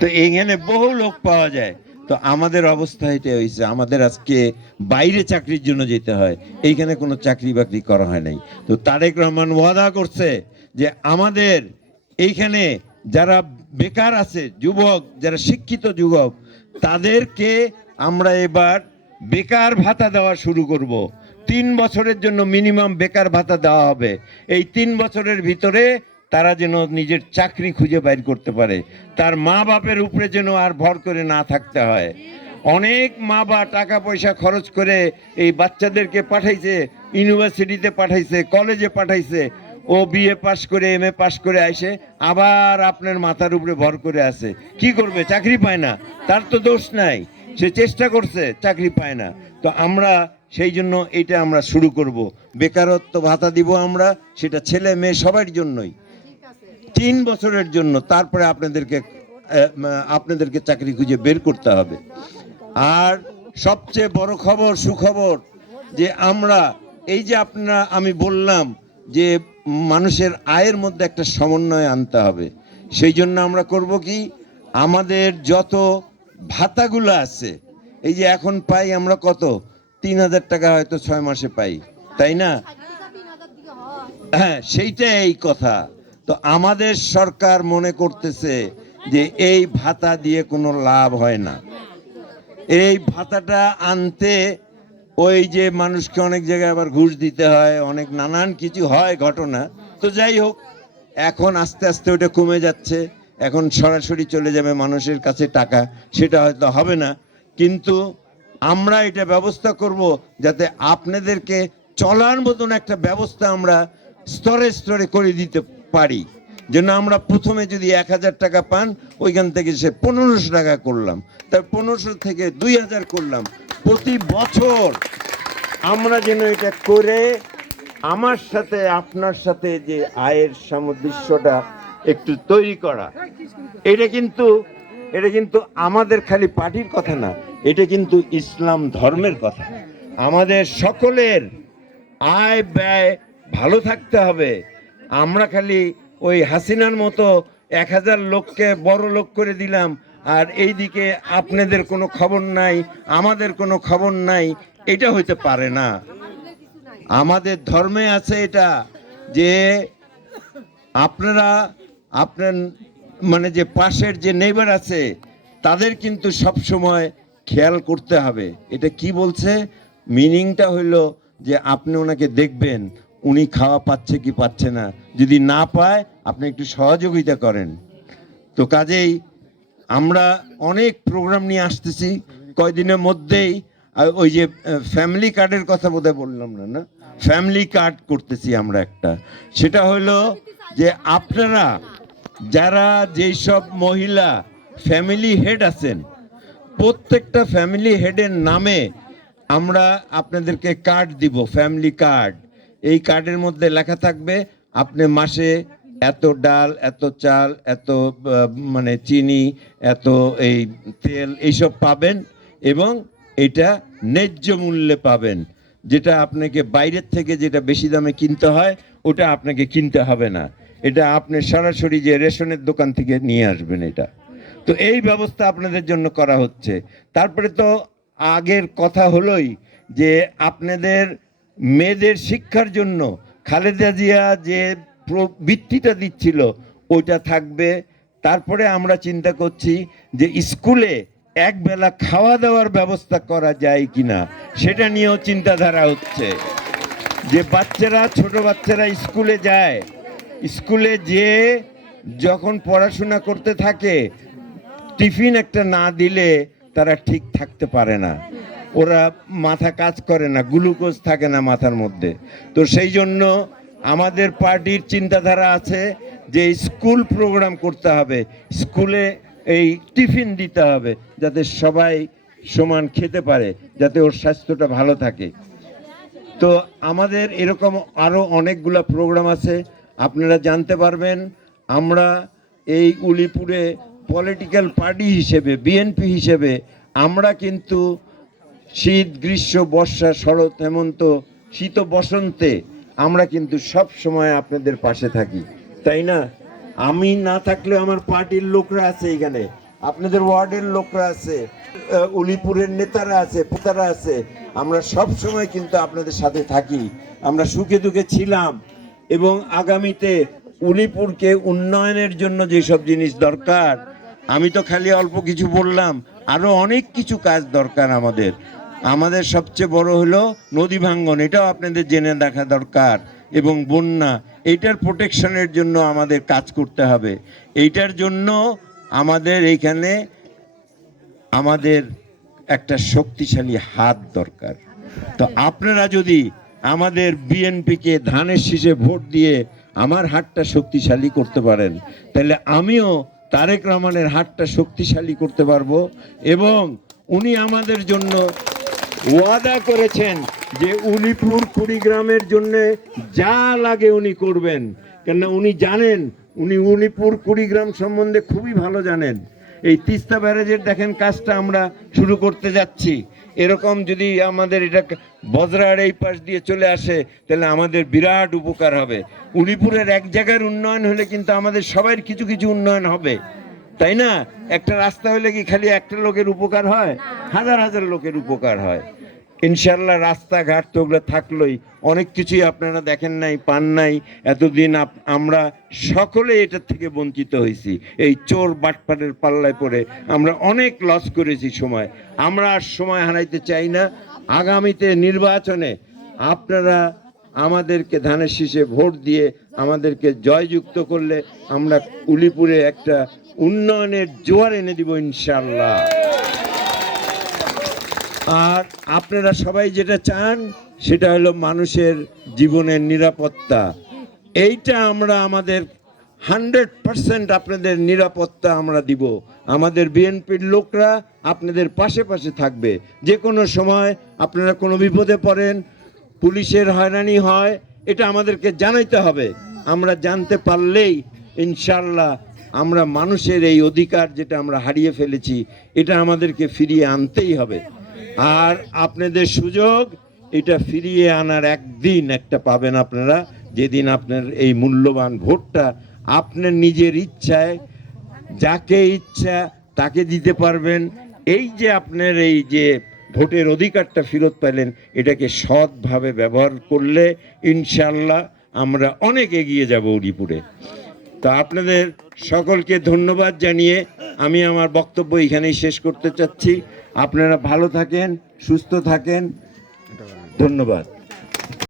তো এখানে বহু লোক পাওয়া যায়। তো আমাদের অবস্থা এটা হয়েছে, আমাদের আজকে বাইরে চাকরির জন্য যেতে হয়, এইখানে কোনো চাকরি বাকরি করা হয় নাই। তো তারেক রহমান ওয়াদা করছে যে আমাদের এইখানে যারা বেকার আছে, যুবক যারা শিক্ষিত যুবক, তাদেরকে আমরা এবার বেকার ভাতা দেওয়া শুরু করব। 3 বছরের জন্য মিনিমাম বেকার ভাতা দেওয়া হবে। এই 3 বছরের ভিতরে তারা যেন নিজের চাকরি খুঁজে বাইর করতে পারে, তার মা বাপের উপরে যেন আর ভর করে না থাকতে হয়। অনেক মা বাবা টাকা পয়সা খরচ করে এই বাচ্চাদেরকে পাঠাইছে, ইউনিভার্সিটিতে পাঠাইছে, কলেজে পাঠাইছে। ও বিএ পাশ করে, এমএ পাশ করে আইসে আবার আপনার মাথার উপরে ভর করে আছে। কি করবে? চাকরি পায় না, তার তো দোষ নাই, সে চেষ্টা করছে, চাকরি পায় না। তো আমরা সেই জন্য এটা আমরা শুরু করব, বেকারত্ব ভাতা দিব আমরা, সেটা ছেলে মেয়ে সবার জন্যই 3 বছরের জন্য। তারপরে আপনাদেরকে চাকরি খুঁজে বের করতে হবে। আর সবচেয়ে বড় খবর, সুখবর, যে আমরা এই যে আমি বললাম যে মানুষের আয়ের মধ্যে একটা সমন্বয় আনতে হবে। সেই জন্য আমরা করব কি, আমাদের যত ভাতাগুলো আছে, এই যে এখন পাই আমরা কত, 3,000 টাকা হয়তো 6 মাসে পাই, তাই না? হ্যাঁ, সেইটাই এই কথা। তো আমাদের সরকার মনে করতেছে যে এই ভাতা দিয়ে কোনো লাভ হয় না। এই ভাতাটা আনতে ওই যে মানুষকে অনেক জায়গায় আবার ঘুষ দিতে হয়, অনেক নানান কিছু হয় ঘটনা। তো যাই হোক, এখন আস্তে আস্তে ওটা কমে যাচ্ছে, এখন সরাসরি চলে যাবে মানুষের কাছে টাকা, সেটা হয়তো হবে না। কিন্তু আমরা এটা ব্যবস্থা করব যাতে আপনাদেরকে চলার মতন একটা ব্যবস্থা আমরা স্তরে স্তরে করে দিতে পারি। যেন আমরা প্রথমে যদি 1,000 টাকা পান, ওইখান থেকে সে 1500 টাকা করলাম, তার 1500 থেকে 2000 করলাম। প্রতি বছর আমরা যেন এটা করে আমার সাথে আপনার সাথে যে আয়ের সামঞ্জস্যটা একটু তৈরি করা, এটা কিন্তু আমাদের খালি পার্টির কথা না, এটা কিন্তু ইসলাম ধর্মের কথা। আমাদের সকলের আয় ব্যয় ভালো থাকতে হবে। আমরা খালি ওই হাসিনার মতো 1000 লোককে বড় লোক করে দিলাম, আর এইদিকে আপনাদের কোনো খবর নাই, আমাদের কোনো খবর নাই, এটা হইতে পারে না। আমাদের ধর্মে আছে এটা, যে আপনারা আপনার মানে যে পাশের যে নেইবার আছে তাদের কিন্তু সব সময় খেয়াল করতে হবে। এটা কি বলছে, মিনিংটা হইলো যে আপনি ওনাকে দেখবেন উনি খাওয়া পাচ্ছে কি পাচ্ছে না, যদি না পায় আপনি একটু সহযোগিতা করেন। তো কাজেই আমরা অনেক প্রোগ্রাম নিয়ে আসতেছি কয়দিনের মধ্যেই। ওই যে ফ্যামিলি কার্ডের কথা বোধহয় বললাম না, না ফ্যামিলি কার্ড করতেছি আমরা একটা। সেটা হলো যে আপনারা যারা যেই সব মহিলা ফ্যামিলি হেড আছেন, প্রত্যেকটা ফ্যামিলি হেডের নামে আমরা আপনাদেরকে কার্ড দিব, ফ্যামিলি কার্ড। এই কার্ডের মধ্যে লেখা থাকবে আপনি মাসে এত ডাল, এত চাল, এত মানে চিনি, এত এই তেল, এইসব পাবেন, এবং এটা ন্যায্য মূল্যে পাবেন। যেটা আপনাকে বাইরের থেকে যেটা বেশি দামে কিনতে হয়, ওটা আপনাকে কিনতে হবে না, এটা আপনি সরাসরি যে রেশনের দোকান থেকে নিয়ে আসবেন এটা। তো এই ব্যবস্থা আপনাদের জন্য করা হচ্ছে। তারপরে তো আগের কথা হলোই যে আপনাদের মেয়েদের শিক্ষার জন্য খালেদা জিয়া যে বৃত্তিটা দিচ্ছিল ওইটা থাকবে। তারপরে আমরা চিন্তা করছি যে স্কুলে একবেলা খাওয়া দাওয়ার ব্যবস্থা করা যায় কিনা, সেটা নিয়েও চিন্তাধারা হচ্ছে। যে বাচ্চারা, ছোট বাচ্চারা স্কুলে যায়, স্কুলে যেয়ে যখন পড়াশোনা করতে থাকে, টিফিন একটা না দিলে তারা ঠিক থাকতে পারে না, ওরা মাথা কাজ করে না, গ্লুকোজ থাকে না মাথার মধ্যে। তো সেই জন্য আমাদের পার্টির চিন্তাধারা আছে যে স্কুল প্রোগ্রাম করতে হবে, স্কুলে এই টিফিন দিতে হবে, যাতে সবাই সমান খেতে পারে, যাতে ওর স্বাস্থ্যটা ভালো থাকে। তো আমাদের এরকম আরও অনেকগুলো প্রোগ্রাম আছে, আপনারা জানতে পারবেন। আমরা এই উলিপুরে পলিটিক্যাল পার্টি হিসেবে, বিএনপি হিসেবে, আমরা কিন্তু শীত, গ্রীষ্ম, বর্ষা, শরৎ, হেমন্ত, শীত, বসন্তে আমরা কিন্তু সব সময় আপনাদের পাশে থাকি, তাই না? আমি না থাকলেও আমার পার্টির লোকরা আছে এখানে, আপনাদের ওয়ার্ডের লোকরা আছে, উলিপুরের নেতারা আছে, পুতারা আছে, আমরা সব সময় কিন্তু আপনাদের সাথে থাকি। আমরা সুখে দুঃখে ছিলাম এবং আগামীতে উলিপুরকে উন্নয়নের জন্য যেসব জিনিস দরকার, আমি তো খালি অল্প কিছু বললাম, আরো অনেক কিছু কাজ দরকার আমাদের। আমাদের সবচেয়ে বড় হলো নদী ভাঙ্গন, এটাও আপনাদের জেনে দেখা দরকার, এবং বন্যা, এইটার প্রোটেকশনের জন্য আমাদের কাজ করতে হবে। এইটার জন্য আমাদের এইখানে আমাদের একটা শক্তিশালী হাত দরকার। তো আপনারা যদি আমাদের বিএনপিকে ধানের শীষে ভোট দিয়ে আমার হাতটা শক্তিশালী করতে পারেন, তাহলে আমিও তারেক রহমানের হাতটা শক্তিশালী করতে পারবো। এবং উনি আমাদের জন্য ওয়াদা করেছেন যে উলিপুর কুড়িগ্রামের জন্য যা লাগে উনি করবেন, কেননা উনি জানেন, উনি উলিপুর কুড়িগ্রাম সম্বন্ধে খুবই ভালো জানেন। এই তিস্তা ব্যারেজের দেখেন কাজটা আমরা শুরু করতে যাচ্ছি, এরকম যদি আমাদের এটা বজরার এই পাশ দিয়ে চলে আসে তাহলে আমাদের বিরাট উপকার হবে। উলিপুরের এক জায়গার উন্নয়ন হলে কিন্তু আমাদের সবার কিছু কিছু উন্নয়ন হবে, তাই না? একটা রাস্তা হলে কি খালি একটা লোকের উপকার হয়? হাজার হাজার লোকের উপকার হয়। ইনশাল্লাহ রাস্তাঘাট তো ওগুলো থাকলোই, অনেক কিছুই আপনারা দেখেন নাই, পান নাই এতদিন। আমরা সকলে এটার থেকে বঞ্চিত হয়েছি, এই চোর বাটপাটের পাল্লায় পড়ে আমরা অনেক লস করেছি সময়। আমরা আর সময় হারাইতে চাই না। আগামীতে নির্বাচনে আপনারা আমাদেরকে ধানের শীষে ভোট দিয়ে আমাদেরকে জয়যুক্ত করলে আমরা উলিপুরে একটা উন্নয়নের জোয়ার এনে দিব ইনশাল্লাহ। আর আপনারা সবাই যেটা চান সেটা হলো মানুষের জীবনের নিরাপত্তা। এইটা আমরা আমাদের 100% আপনাদের নিরাপত্তা আমরা দিব। আমাদের বিএনপির লোকরা আপনাদের পাশে পাশে থাকবে। যে কোনো সময় আপনারা কোনো বিপদে পড়েন, পুলিশের হয়রানি হয়, এটা আমাদেরকে জানাইতে হবে। আমরা জানতে পারলেই ইনশাল্লাহ আমরা মানুষের এই অধিকার যেটা আমরা হারিয়ে ফেলেছি এটা আমাদেরকে ফিরিয়ে আনতেই হবে। আর আপনাদের সুযোগ এটা ফিরিয়ে আনার একদিন একটা পাবেন আপনারা, যেদিন আপনার এই মূল্যবান ভোটটা আপনার নিজের ইচ্ছায় যাকে ইচ্ছা তাকে দিতে পারবেন। এই যে আপনার এই যে ভোটের অধিকারটা ফেরত পেলেন, এটাকে সৎভাবে ব্যবহার করলে ইনশাল্লাহ আমরা অনেক এগিয়ে যাব উলিপুরে। তো আপনাদের সকলকে ধন্যবাদ জানিয়ে আমি আমার বক্তব্য এখানেই শেষ করতে চাচ্ছি। আপনারা ভালো থাকেন, সুস্থ থাকেন, ধন্যবাদ।